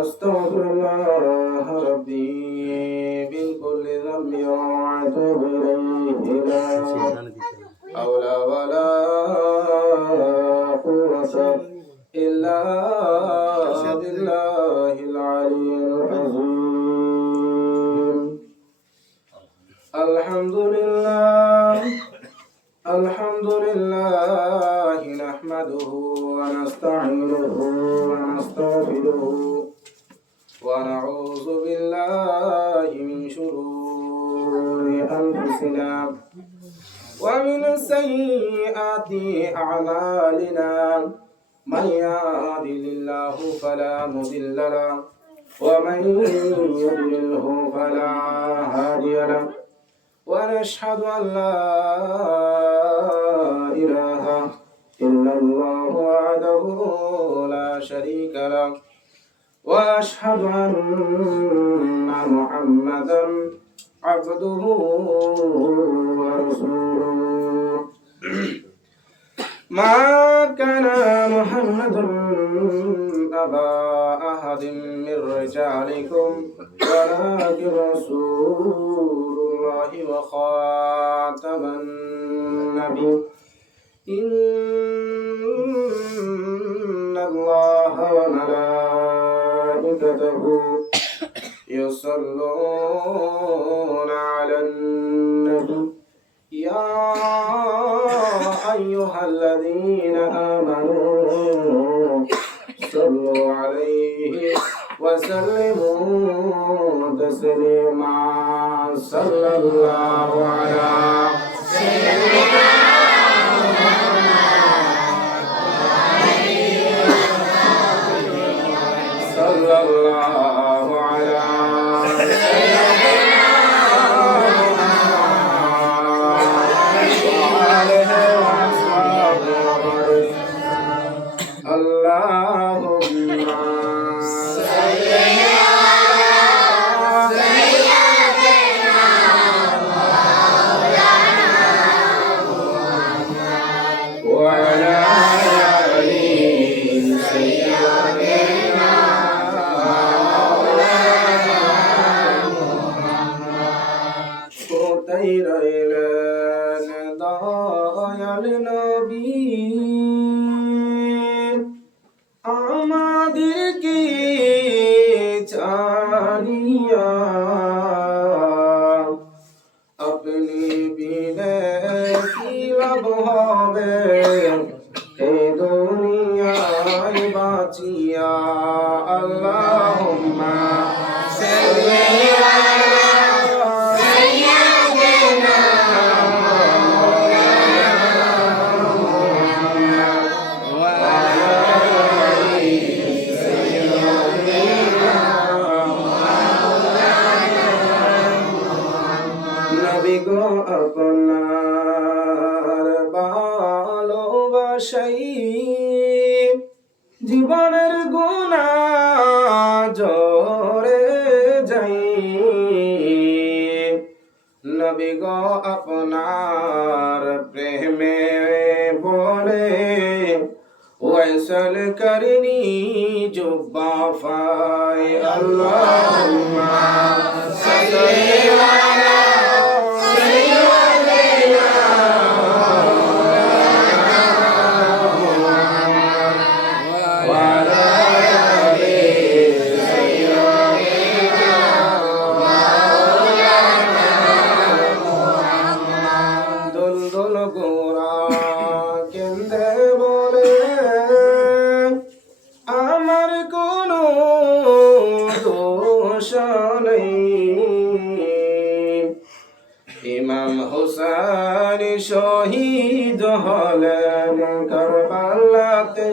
أستغفر الله ربي من كل ذنب وأتوب إليه لا حول ولا قوة إلا بالله العلي العظيم. الحمد لله نحمده ونستعينه ونستغفره ونعوذ بالله من شرور أنفسنا ومن سيئات أعمالنا. من يهده الله فلا مضل له ومن يضلله فلا هادي له. ونشهد أن لا إله إلا الله وحده لا شريك له وأشهد أن محمدا عبده ورسوله. ما كان محمد أبا أحد من رجالكم ولكن رسول الله وخاتم النبي. إن الله وملائكته يصلون على النبي يا أيها الذين آمنوا صلوا عليه وسلموا تسليما. صلى الله على سيدنا صلى الله على আমাদেরকে ছাড়িয়া আপনি বিনে কি লাভ হবে এই দুনিয়ায় বাঁচিয়া। আল্লাহুম্মা সাল্লি আলা সাইয়্যিদিনা আপনার ভালোবাসাই জীবনের গুনাহ ঝরে যাই। নবী গো আপনার প্রেমে বলে ওয়াইসাল করনি জুব্বা ফাই। আল্লাহুম্মা সাল্লি আলা ইমাম হুসাইন শহীদ হলেন কারবালাতে